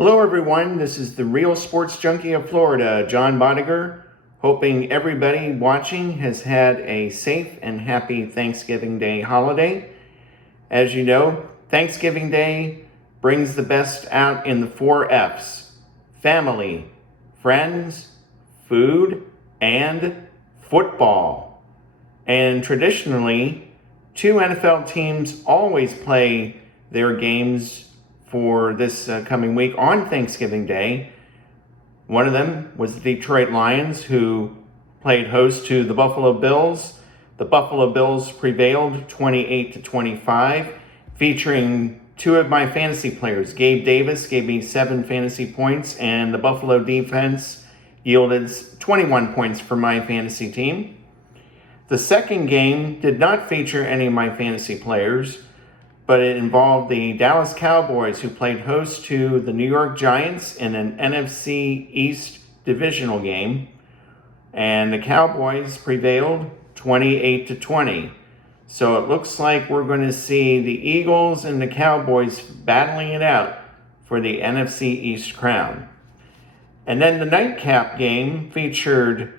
Hello everyone, this is the Real Sports Junkie of Florida, John Bodiger, hoping everybody watching has had a safe and happy Thanksgiving Day holiday. As you know, Thanksgiving Day brings the best out in the 4 F's: family, friends, food, and football. And traditionally, 2 NFL teams always play their games for this coming week on Thanksgiving Day. One of them was the Detroit Lions, who played host to the Buffalo Bills. The Buffalo Bills prevailed 28-25, featuring 2 of my fantasy players. Gabe Davis gave me 7 fantasy points, and the Buffalo defense yielded 21 points for my fantasy team. The second game did not feature any of my fantasy players, but it involved the Dallas Cowboys, who played host to the New York Giants in an NFC East divisional game. And the Cowboys prevailed 28-20. So it looks like we're going to see the Eagles and the Cowboys battling it out for the NFC East crown. And then the nightcap game featured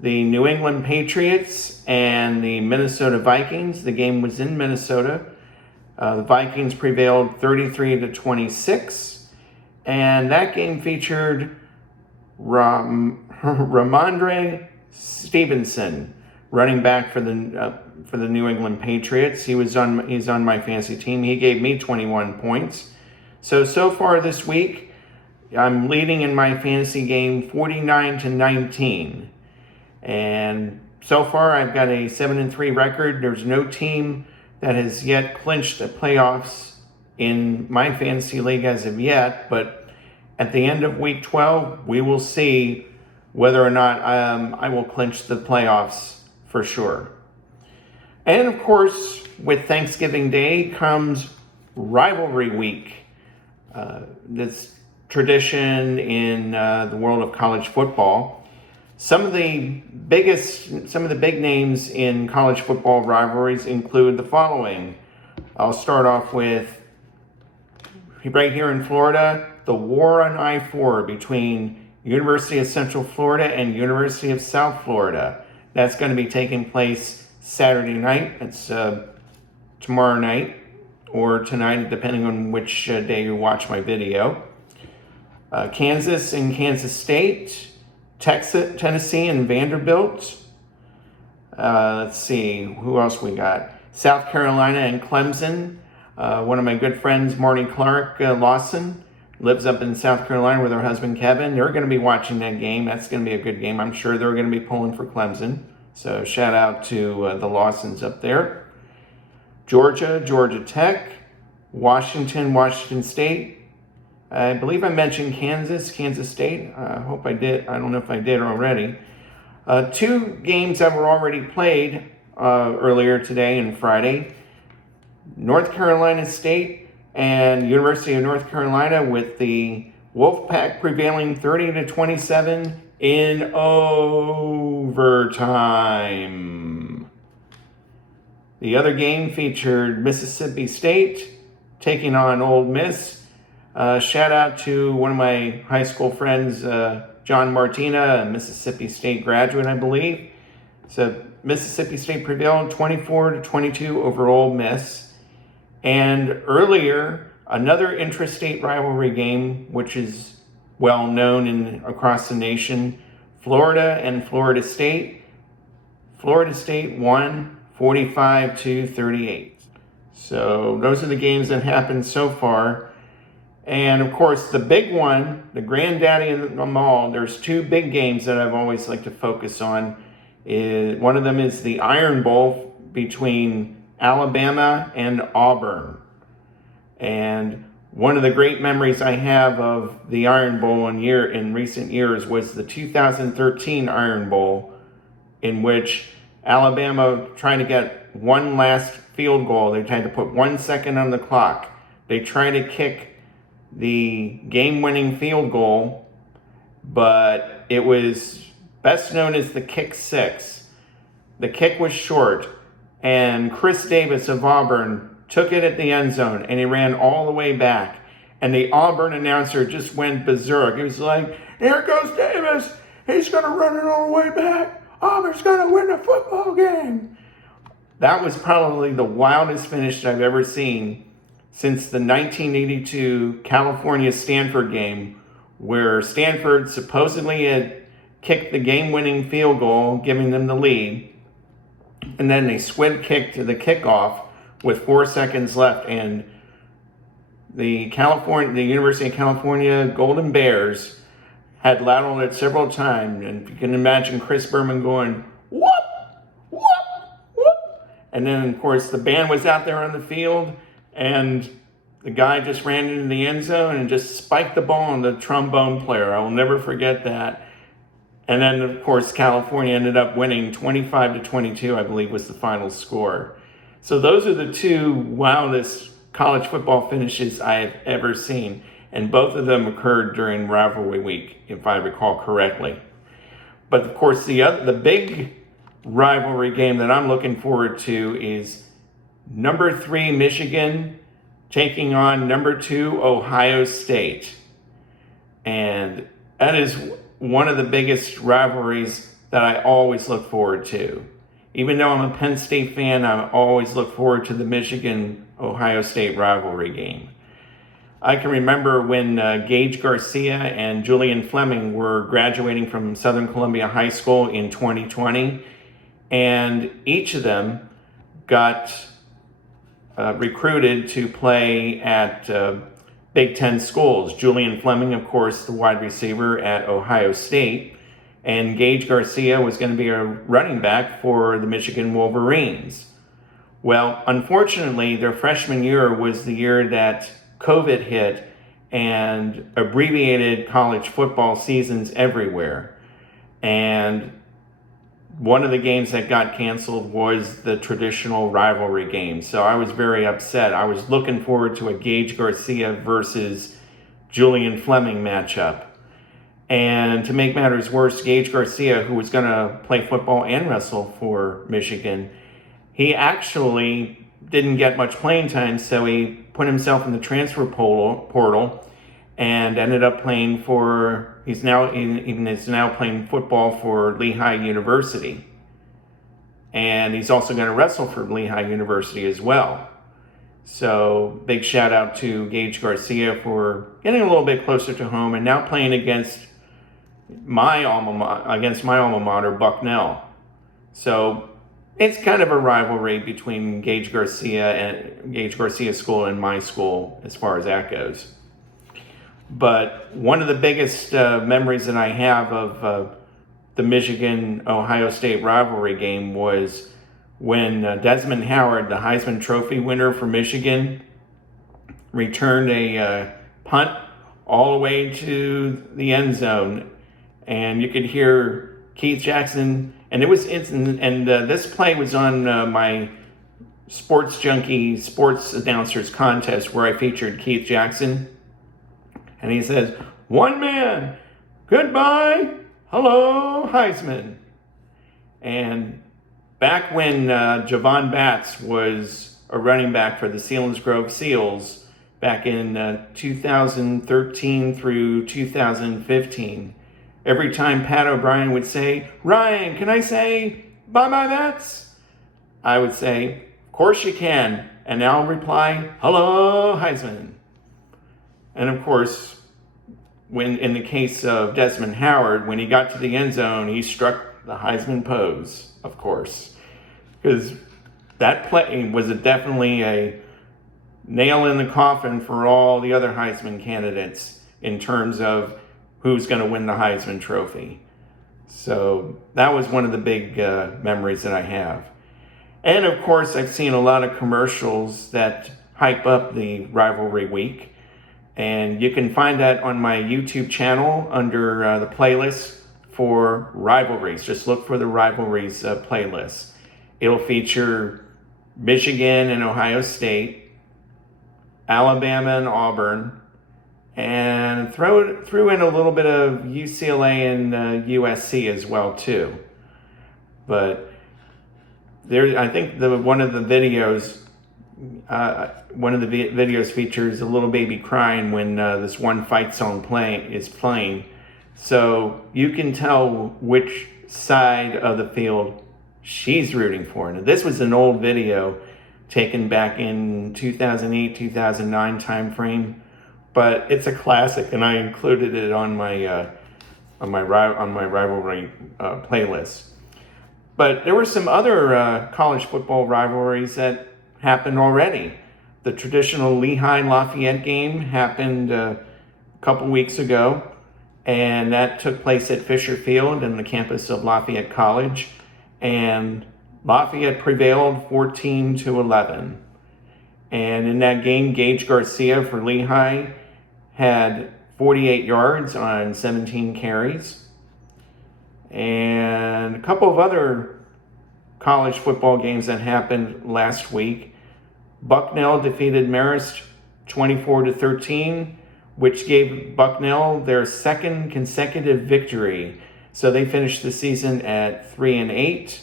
the New England Patriots and the Minnesota Vikings. The game was in Minnesota. The Vikings prevailed 33-26, and that game featured Ramondre Stevenson, running back for the New England Patriots. He's on my fantasy team. He gave me 21 points. So far this week, I'm leading in my fantasy game 49-19, and so far I've got a 7-3 record. There's no team that has yet clinched the playoffs in my fantasy league as of yet, but at the end of week 12, we will see whether or not I will clinch the playoffs for sure. And of course, with Thanksgiving Day comes Rivalry Week. This tradition in the world of college football. Some of the big names in college football rivalries include the following. I'll start off with, right here in Florida, the war on I-4 between University of Central Florida and University of South Florida. That's going to be taking place Saturday night. It's tomorrow night or tonight, depending on which day you watch my video. Kansas and Kansas State. Texas, Tennessee, and Vanderbilt. Let's see, who else we got? South Carolina and Clemson. One of my good friends, Marty Clark Lawson, lives up in South Carolina with her husband, Kevin. They're going to be watching that game. That's going to be a good game. I'm sure they're going to be pulling for Clemson. So shout out to the Lawsons up there. Georgia, Georgia Tech. Washington, Washington State. I believe I mentioned Kansas State. I hope I did. I don't know if I did already. 2 games that were already played earlier today and Friday. North Carolina State and University of North Carolina, with the Wolfpack prevailing 30-27 in overtime. The other game featured Mississippi State taking on Ole Miss. Shout out to one of my high school friends, John Martina, a Mississippi State graduate, I believe. So Mississippi State prevailed 24-22 over Ole Miss. And earlier, another intrastate rivalry game, which is well known across the nation, Florida and Florida State. Florida State won 45-38. So those are the games that happened so far. And of course, the big one, the granddaddy of them all, there's 2 big games that I've always liked to focus on. One of them is the Iron Bowl between Alabama and Auburn. And one of the great memories I have of the Iron Bowl in recent years was the 2013 Iron Bowl, in which Alabama tried to get one last field goal. They tried to put 1 second on the clock. They tried to kick the game-winning field goal, but it was best known as the kick 6. The kick was short, and Chris Davis of Auburn took it at the end zone, and he ran all the way back. and the Auburn announcer just went berserk. He was like, "Here goes Davis. He's going to run it all the way back. Auburn's going to win the football game." That was probably the wildest finish I've ever seen since the 1982 California-Stanford game, where Stanford supposedly had kicked the game-winning field goal, giving them the lead, and then they squib kicked to the kickoff with 4 seconds left, and the University of California Golden Bears had ladled it several times, and you can imagine Chris Berman going, "Whoop, whoop, whoop," and then of course the band was out there on the field, and the guy just ran into the end zone and just spiked the ball on the trombone player. I will never forget that. And then of course California ended up winning 25-22, I believe was the final score. So those are the two wildest college football finishes I have ever seen, and both of them occurred during rivalry week, if I recall correctly. But of course, the big rivalry game that I'm looking forward to is number 3 Michigan taking on number 2 Ohio State, and that is one of the biggest rivalries that I always look forward to. Even though I'm a Penn State fan, I always look forward to the Michigan-Ohio State rivalry game. I can remember when Gage Garcia and Julian Fleming were graduating from Southern Columbia High School in 2020, and each of them got recruited to play at Big Ten schools. Julian Fleming, of course, the wide receiver at Ohio State, and Gage Garcia was going to be a running back for the Michigan Wolverines. Well, unfortunately, their freshman year was the year that COVID hit and abbreviated college football seasons everywhere. And one of the games that got canceled was the traditional rivalry game. So I was very upset. I was looking forward to a Gage Garcia versus Julian Fleming matchup. And to make matters worse, Gage Garcia, who was going to play football and wrestle for Michigan, he actually didn't get much playing time, so he put himself in the transfer portal and ended up playing for, he's now playing football for Lehigh University. And he's also going to wrestle for Lehigh University as well. So big shout out to Gage Garcia for getting a little bit closer to home and now playing against my alma mater, Bucknell. So it's kind of a rivalry between Gage Garcia's school and my school as far as that goes. But one of the biggest memories that I have of the Michigan-Ohio State rivalry game was when Desmond Howard, the Heisman Trophy winner for Michigan, returned a punt all the way to the end zone. And you could hear Keith Jackson, and this play was on my Sports Junkie sports announcers contest where I featured Keith Jackson. And he says, "One man, goodbye, hello, Heisman." And back when Javon Batts was a running back for the Selinsgrove Seals back in 2013 through 2015, every time Pat O'Brien would say, "Ryan, can I say bye-bye, Batts?" I would say, "Of course you can." And I'll reply, "Hello, Heisman." And of course, when in the case of Desmond Howard, when he got to the end zone, he struck the Heisman pose, of course. Because that play was definitely a nail in the coffin for all the other Heisman candidates in terms of who's going to win the Heisman Trophy. So that was one of the big memories that I have. And of course, I've seen a lot of commercials that hype up the rivalry week. And you can find that on my YouTube channel under the playlist for rivalries. Just look for the rivalries playlist. It'll feature Michigan and Ohio State, Alabama and Auburn, and threw in a little bit of UCLA and USC as well too. But I think one of the videos one of the videos features a little baby crying when this one fight song is playing. So you can tell which side of the field she's rooting for. Now, this was an old video taken back in 2008, 2009 timeframe, but it's a classic, and I included it on my rivalry playlist. But there were some other college football rivalries that happened already. The traditional Lehigh-Lafayette game happened a couple weeks ago, and that took place at Fisher Field in the campus of Lafayette College, and Lafayette prevailed 14-11. And in that game, Gage Garcia for Lehigh had 48 yards on 17 carries. And a couple of other college football games that happened last week. Bucknell defeated Marist 24-13, which gave Bucknell their second consecutive victory. So they finished the season at 3-8.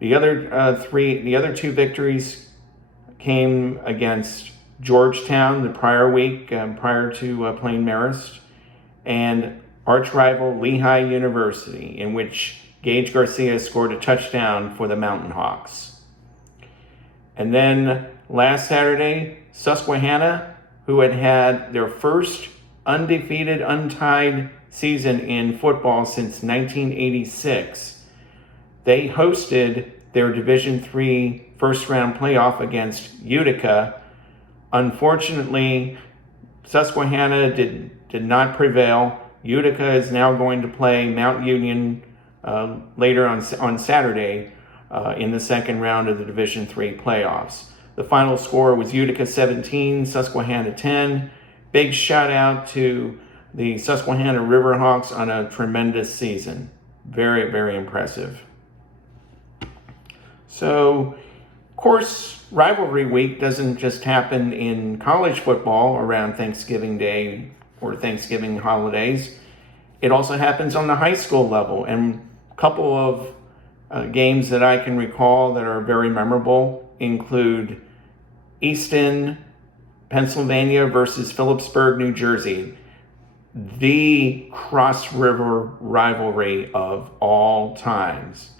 The other two victories came against Georgetown the prior week, prior to playing Marist, and arch rival Lehigh University, in which Gage Garcia scored a touchdown for the Mountain Hawks. And then last Saturday, Susquehanna, who had their first undefeated, untied season in football since 1986, they hosted their Division III first-round playoff against Utica. Unfortunately, Susquehanna did not prevail. Utica is now going to play Mount Union later on Saturday in the second round of the Division III playoffs. The final score was Utica 17, Susquehanna 10. Big shout out to the Susquehanna Riverhawks on a tremendous season. Very, very impressive. So, of course, Rivalry Week doesn't just happen in college football around Thanksgiving Day or Thanksgiving holidays. It also happens on the high school level. And a couple of games that I can recall that are very memorable include Easton, Pennsylvania versus Phillipsburg, New Jersey. The Cross River rivalry of all times.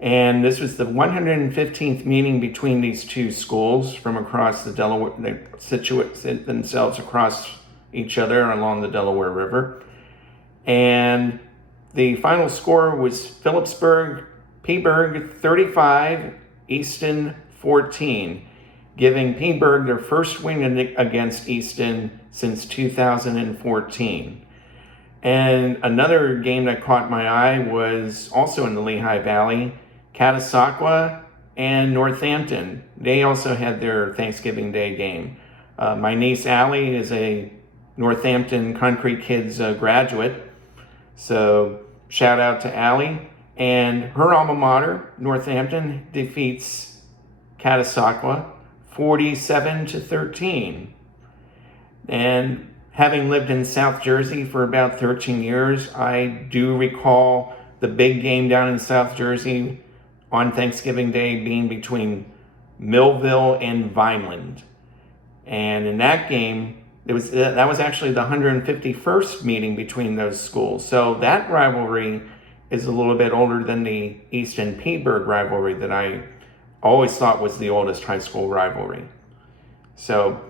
And this was the 115th meeting between these two schools from across the Delaware. They situate themselves across each other along the Delaware River. And the final score was Phillipsburg, Peaburg 35, Easton 14, giving Peaburg their first win against Easton since 2014. And another game that caught my eye was also in the Lehigh Valley, Catasauqua and Northampton. They also had their Thanksgiving Day game. My niece Allie is a Northampton Concrete Kids graduate, so shout out to Allie. And her alma mater, Northampton, defeats Catasauqua 47-13. And having lived in South Jersey for about 13 years, I do recall the big game down in South Jersey on Thanksgiving Day being between Millville and Vineland. And in that game, that was actually the 151st meeting between those schools. So that rivalry is a little bit older than the Easton-Peaburg rivalry that I always thought was the oldest high school rivalry. So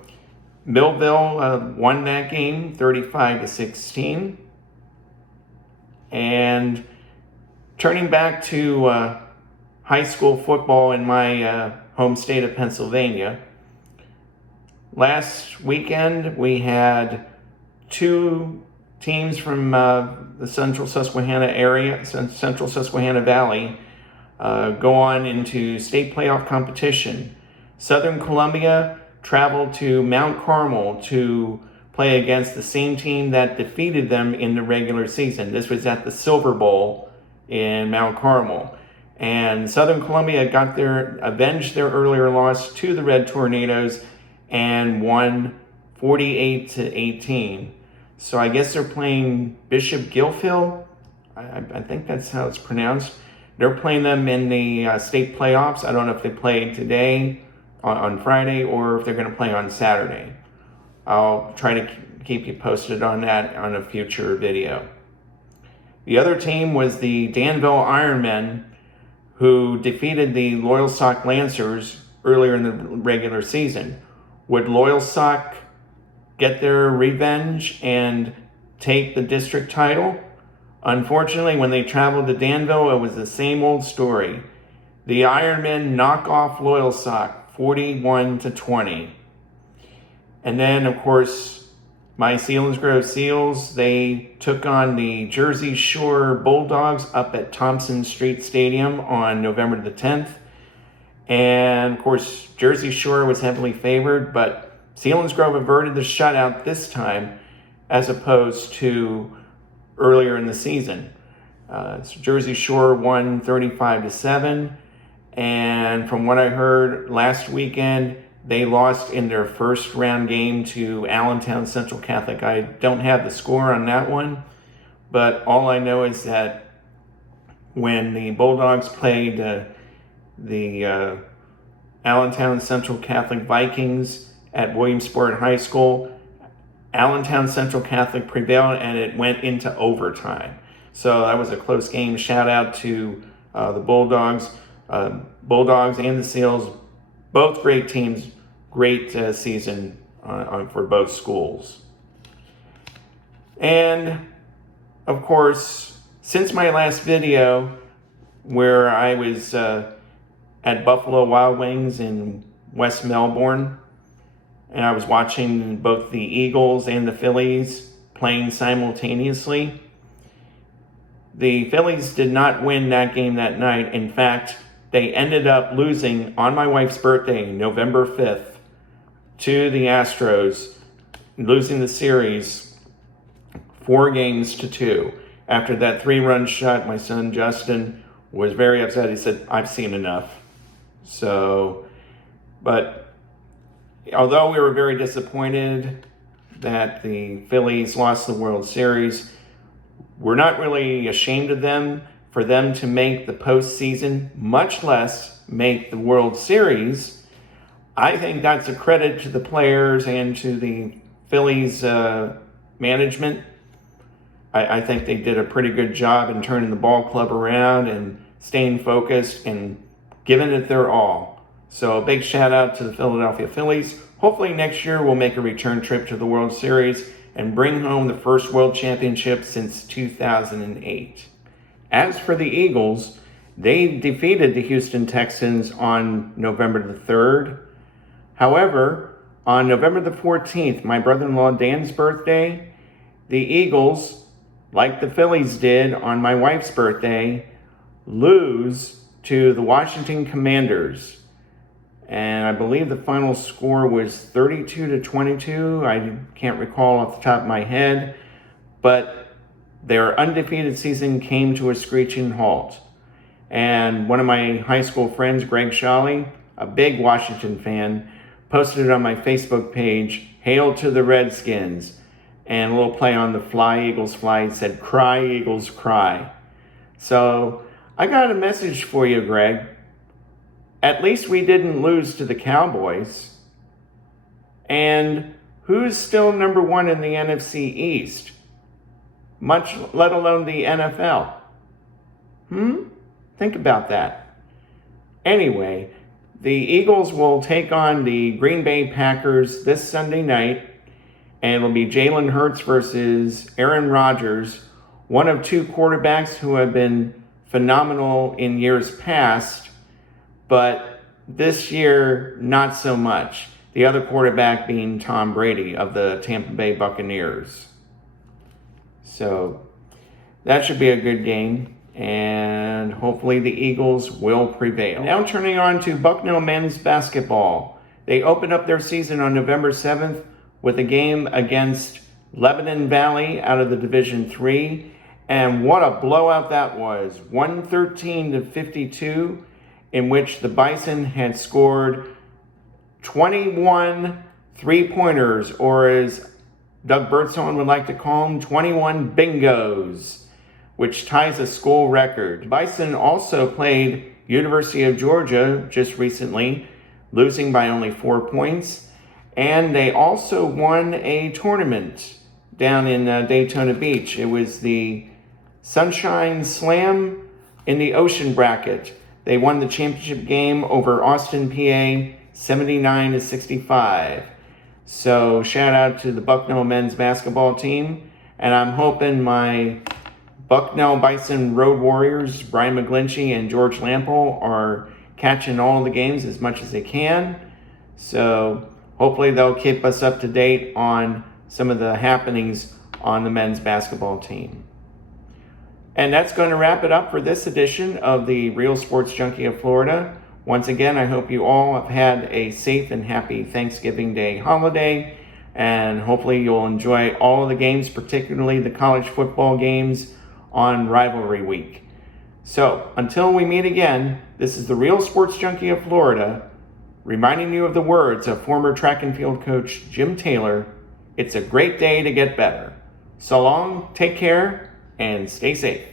Millville won that game 35-16. And turning back to high school football in my home state of Pennsylvania, last weekend we had two teams from the Central Susquehanna area, Central Susquehanna Valley, go on into state playoff competition. Southern Columbia traveled to Mount Carmel to play against the same team that defeated them in the regular season. This was at the Silver Bowl in Mount Carmel. And Southern Columbia avenged their earlier loss to the Red Tornadoes and won 48-18. So I guess they're playing Bishop Guilford. I think that's how it's pronounced. They're playing them in the state playoffs. I don't know if they played today on Friday, or if they're going to play on Saturday. I'll try to keep you posted on that on a future video. The other team was the Danville Ironmen, who defeated the Loyalsock Lancers earlier in the regular season. Would Loyalsock get their revenge and take the district title? Unfortunately, when they traveled to Danville, it was the same old story. The Ironmen knock off Loyalsock 41-20. And then, of course, my Selinsgrove Seals, they took on the Jersey Shore Bulldogs up at Thompson Street Stadium on November the 10th. And, of course, Jersey Shore was heavily favored, but Selinsgrove averted the shutout this time as opposed to earlier in the season. So Jersey Shore won 35-7. And from what I heard last weekend, they lost in their first round game to Allentown Central Catholic. I don't have the score on that one, but all I know is that when the Bulldogs played the Allentown Central Catholic Vikings at Williamsport High School, Allentown Central Catholic prevailed and it went into overtime. So that was a close game. Shout out to the Bulldogs. Bulldogs and the Seals, both great teams, great season for both schools. And, of course, since my last video where I was at Buffalo Wild Wings in West Melbourne, and I was watching both the Eagles and the Phillies playing simultaneously, the Phillies did not win that game that night. In fact, they ended up losing on my wife's birthday, November 5th, to the Astros, losing the series 4-2. After that 3-run shot, my son Justin was very upset. He said, "I've seen enough." So, but although we were very disappointed that the Phillies lost the World Series, we're not really ashamed of them for them to make the postseason, much less make the World Series. I think that's a credit to the players and to the Phillies management. I think they did a pretty good job in turning the ball club around and staying focused and giving it their all. So a big shout out to the Philadelphia Phillies. Hopefully next year we'll make a return trip to the World Series and bring home the first World Championship since 2008. As for the Eagles, they defeated the Houston Texans on November the 3rd. However, on November the 14th, my brother-in-law Dan's birthday, the Eagles, like the Phillies did on my wife's birthday, lose to the Washington Commanders. And I believe the final score was 32-22. I can't recall off the top of my head, but their undefeated season came to a screeching halt. And one of my high school friends, Greg Shawley, a big Washington fan, posted it on my Facebook page, "Hail to the Redskins." And a little play on the "Fly, Eagles, Fly." It said, "Cry, Eagles, cry." So I got a message for you, Greg. At least we didn't lose to the Cowboys. And who's still number one in the NFC East? Much, let alone the NFL. Think about that. Anyway, the Eagles will take on the Green Bay Packers this Sunday night, and it'll be Jalen Hurts versus Aaron Rodgers, one of two quarterbacks who have been phenomenal in years past, but this year, not so much. The other quarterback being Tom Brady of the Tampa Bay Buccaneers. So that should be a good game, and hopefully the Eagles will prevail. Now turning on to Bucknell men's basketball. They opened up their season on November 7th with a game against Lebanon Valley out of the Division III, and what a blowout that was. 113-52, in which the Bison had scored 21 three-pointers, or as Doug Birdsong would like to call them, 21 bingos, which ties a school record. Bison also played University of Georgia just recently, losing by only 4 points. And they also won a tournament down in Daytona Beach. It was the Sunshine Slam in the Ocean bracket. They won the championship game over Austin, PA, 79-65. So shout out to the Bucknell men's basketball team. And I'm hoping my Bucknell Bison Road Warriors, Brian McGlinchey and George Lample, are catching all the games as much as they can. So hopefully they'll keep us up to date on some of the happenings on the men's basketball team. And that's going to wrap it up for this edition of the Real Sports Junkie of Florida. Once again, I hope you all have had a safe and happy Thanksgiving Day holiday. And hopefully you'll enjoy all of the games, particularly the college football games on Rivalry Week. So until we meet again, this is the Real Sports Junkie of Florida, reminding you of the words of former track and field coach Jim Taylor: it's a great day to get better. So long, take care, and stay safe.